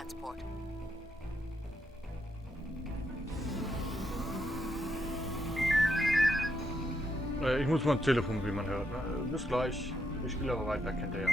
transport. Ich muss mal ein Telefon, wie man hört. Ne? Bis gleich. Ich spiele aber weiter, kennt ihr ja.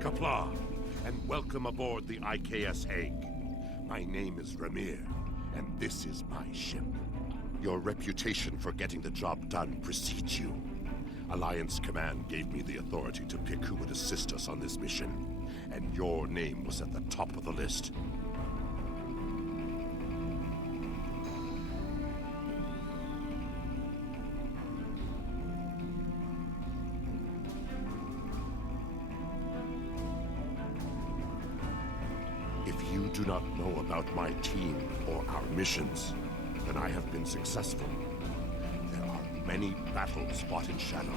Kapla, and welcome aboard the IKS Hague. My name is Ramir, and this is my ship. Your reputation for getting the job done precedes you. Alliance Command gave me the authority to pick who would assist us on this mission, and your name was at the top of the list. If you do not know about my team or our missions, then I have been successful. There are many battles fought in shadow.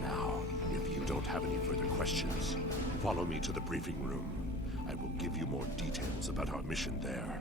Now, if you don't have any further questions, follow me to the briefing room. I will give you more details about our mission there.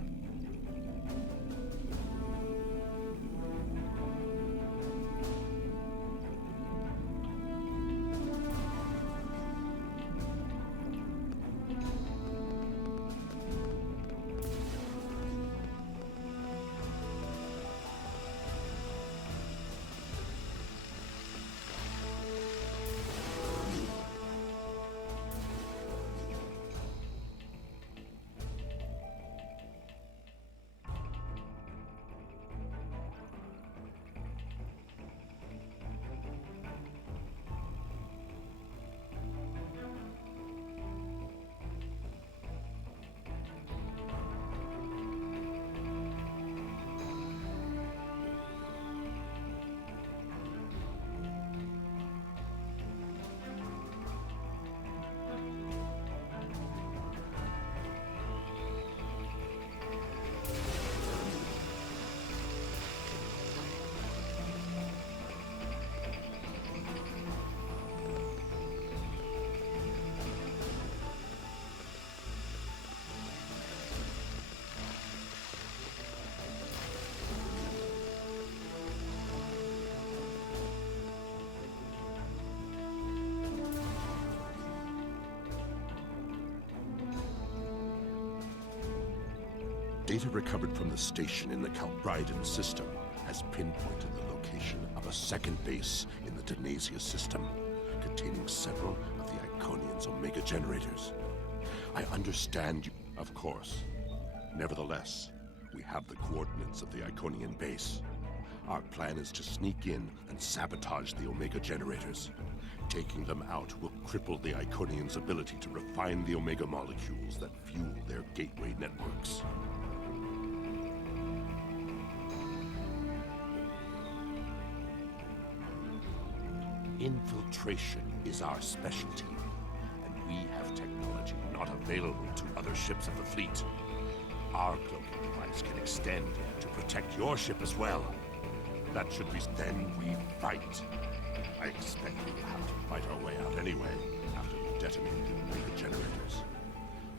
Data recovered from the station in the Calbriden system has pinpointed the location of a second base in the Denasia system, containing several of the Iconian's Omega generators. I understand you, of course. Nevertheless, we have the coordinates of the Iconian base. Our plan is to sneak in and sabotage the Omega generators. Taking them out will cripple the Iconians' ability to refine the Omega molecules that fuel their gateway networks. Infiltration is our specialty, and we have technology not available to other ships of the fleet. Our cloaking device can extend to protect your ship as well. That should be... Then we fight. I expect we will have to fight our way out anyway, after we detonate the Omega generators.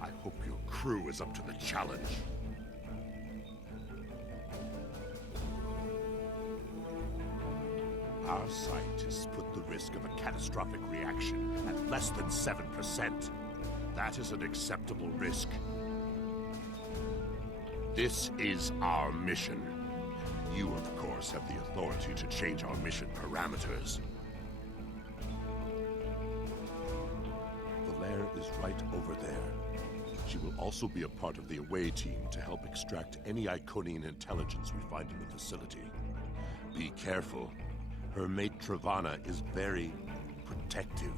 I hope your crew is up to the challenge. Our scientists put the risk of a catastrophic reaction at less than 7%. That is an acceptable risk. This is our mission. You, of course, have the authority to change our mission parameters. The lair is right over there. She will also be a part of the away team to help extract any Iconian intelligence we find in the facility. Be careful. Her mate Travana is very protective.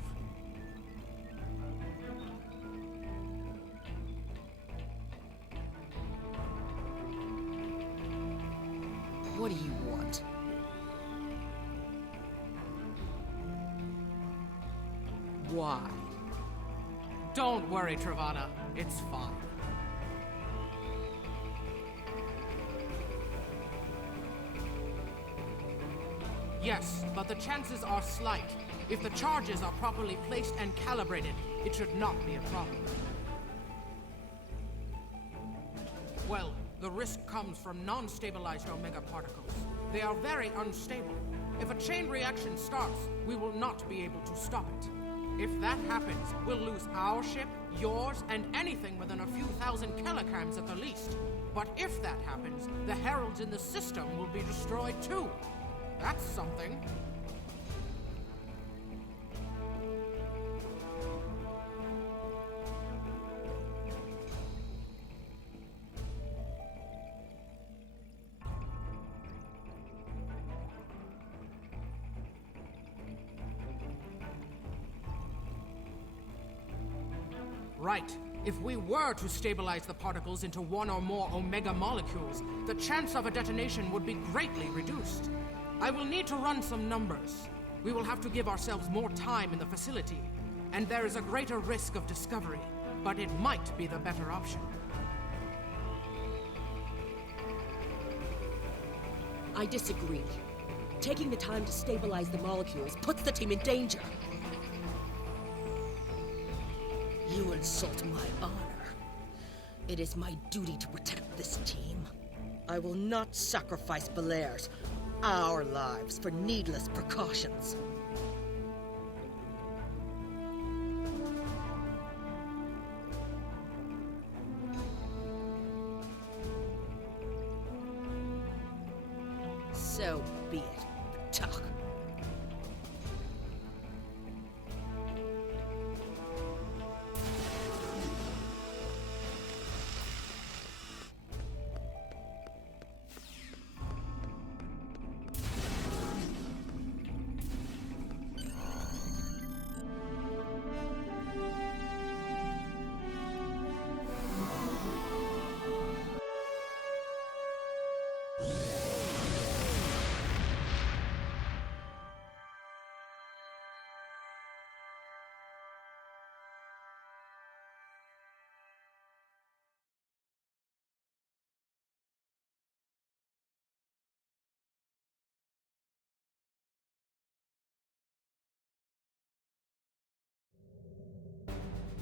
What do you want? Why? Don't worry, Travana. It's fine. Yes, but the chances are slight. If the charges are properly placed and calibrated, it should not be a problem. Well, the risk comes from non-stabilized Omega particles. They are very unstable. If a chain reaction starts, we will not be able to stop it. If that happens, we'll lose our ship, yours, and anything within a few thousand kilograms at the least. But if that happens, the heralds in the system will be destroyed too. That's something. Right. If we were to stabilize the particles into one or more Omega molecules, the chance of a detonation would be greatly reduced. I will need to run some numbers. We will have to give ourselves more time in the facility, and there is a greater risk of discovery, but it might be the better option. I disagree. Taking the time to stabilize the molecules puts the team in danger. You insult my honor. It is my duty to protect this team. I will not sacrifice Belaire's, our lives, for needless precautions. So be it, Tuck.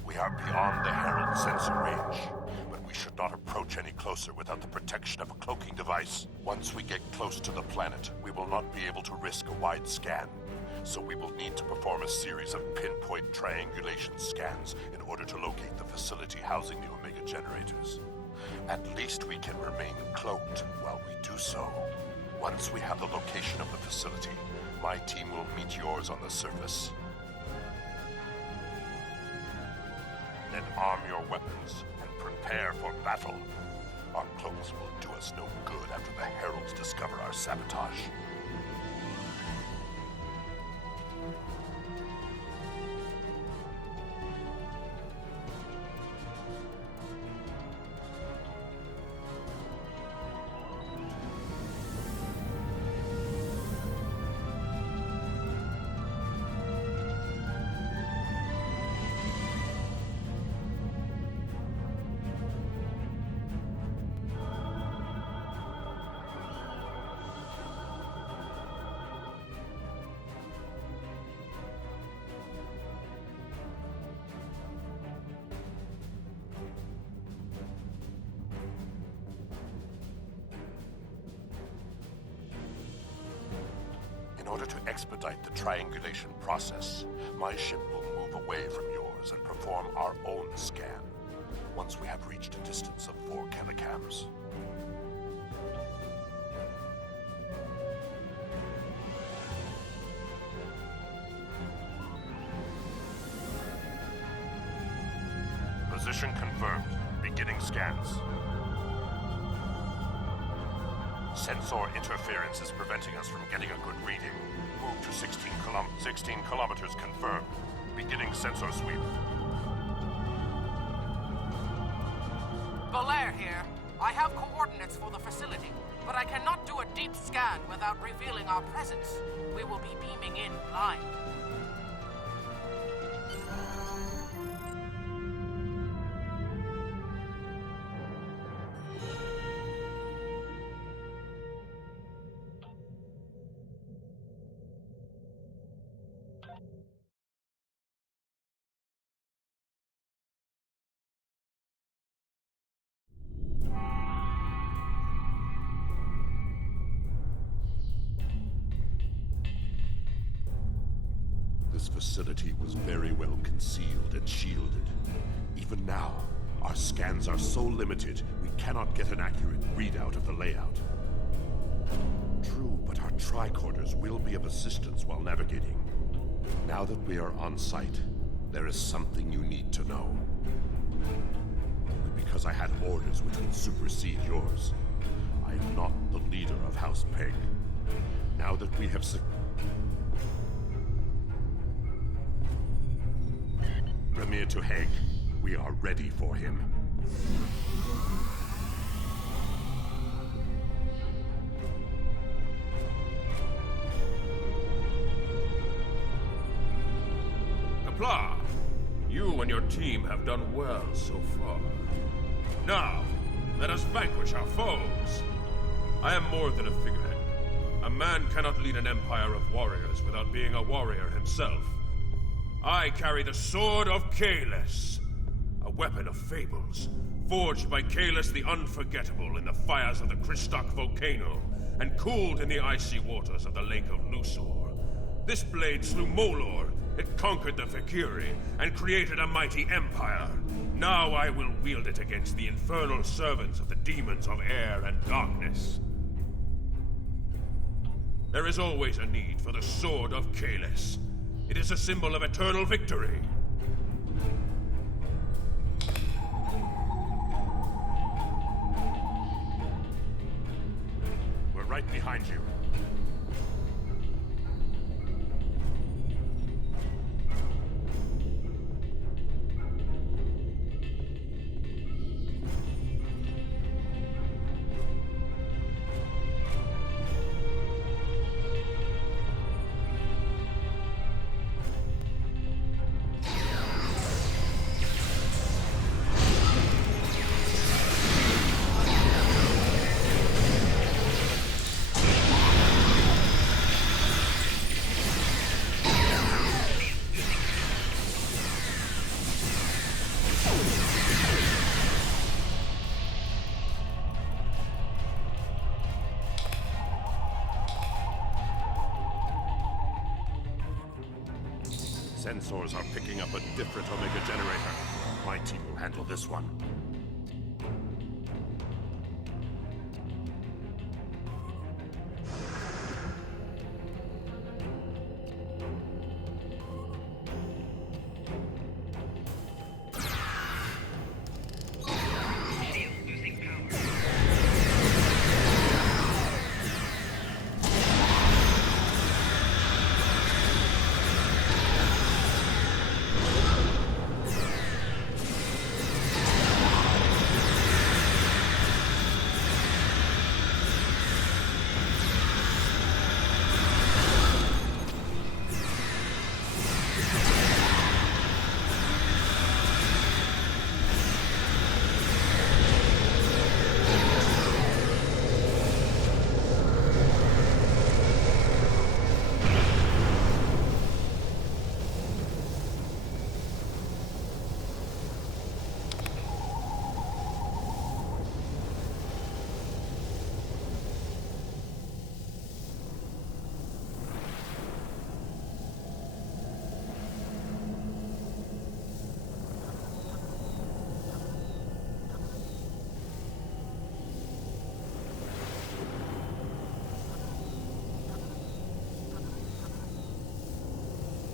We are beyond the Herald sensor range, but we should not approach any closer without the protection of a cloaking device. Once we get close to the planet, we will not be able to risk a wide scan, so we will need to perform a series of pinpoint triangulation scans in order to locate the facility housing the Omega generators. At least we can remain cloaked while we do so. Once we have the location of the facility, my team will meet yours on the surface. Then arm your weapons and prepare for battle. Our cloaks will do us no good after the Heralds discover our sabotage. In order to expedite the triangulation process, my ship will move away from yours and perform our own scan, once we have reached a distance of 4 kilocams. Position confirmed. Beginning scans. Sensor interference is preventing us from getting a good reading. Move to 16 kilometers confirmed. Beginning sensor sweep. Belair here. I have coordinates for the facility. but I cannot do a deep scan without revealing our presence. We will be beaming in blind. This facility was very well concealed and shielded. Even now, our scans are so limited, we cannot get an accurate readout of the layout. True, but our tricorders will be of assistance while navigating. Now that we are on site, there is something you need to know. Only because I had orders which would supersede yours. I am not the leader of House Peg. Now that we have Premier to Hague. We are ready for him. Kapla, you and your team have done well so far. Now, let us vanquish our foes. I am more than a figurehead. A man cannot lead an empire of warriors without being a warrior himself. I carry the Sword of Kalis, a weapon of fables, forged by Kalis the Unforgettable in the fires of the Kristok volcano, and cooled in the icy waters of the Lake of Lusor. This blade slew Molor, it conquered the Fakiri, and created a mighty empire. Now I will wield it against the infernal servants of the demons of air and darkness. There is always a need for the Sword of Kalis. It is a symbol of eternal victory. We're right behind you. Sensors are picking up a different Omega generator. My team will handle this one.